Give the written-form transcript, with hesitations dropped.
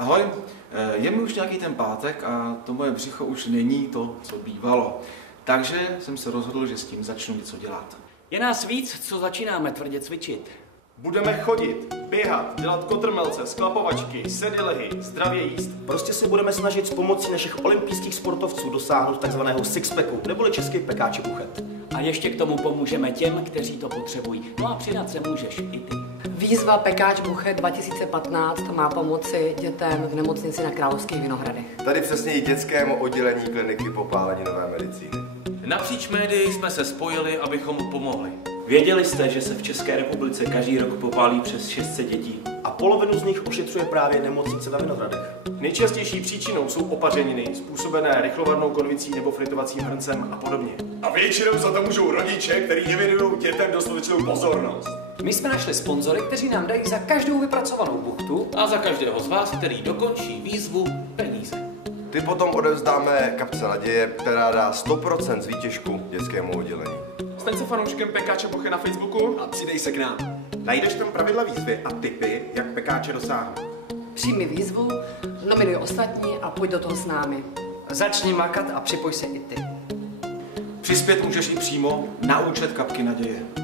Ahoj, je mi už nějaký ten pátek a to moje břicho už není to, co bývalo. Takže jsem se rozhodl, že s tím začnu něco dělat. Je nás víc, co začínáme tvrdě cvičit. Budeme chodit, běhat, dělat kotrmelce, sklapovačky, sedilehy, zdravě jíst. Prostě se budeme snažit s pomocí našich olympijských sportovců dosáhnout takzvaného sixpacku, neboli český pekáče buchet. A ještě k tomu pomůžeme těm, kteří to potřebují. No a přidat se můžeš i ty. Výzva Pekáč Buchet 2015 má pomoci dětem v nemocnici na Královských Vinohradech. Tady přesněji dětskému oddělení kliniky popáleninové medicíny. Napříč médii jsme se spojili, abychom pomohli. Věděli jste, že se v České republice každý rok popálí přes 600 dětí? A polovinu z nich ošetřuje právě nemocnice na Vinohradech. Nejčastější příčinou jsou opařeniny, způsobené rychlovarnou konvicí nebo fritovacím hrncem a podobně. A většinou za to můžou rodiče, kteří nevěnují dětem dostatečnou pozornost. My jsme našli sponzory, kteří nám dají za každou vypracovanou buchtu A za každého z vás, který dokončí výzvu, peníze. Ty potom odevzdáme kapce Naděje, která dá 100% z výtěžku dětskému oddělení. Staň se fanouškem Pekáče Buchet na Facebooku A přidej se k nám. najdeš tam pravidla výzvy a tipy, jak pekáče dosáhnout. Přijmi výzvu, nominuj ostatní a pojď do toho s námi. začni makat a připoj se i ty. Přispět můžeš i přímo na účet Kapky Naděje.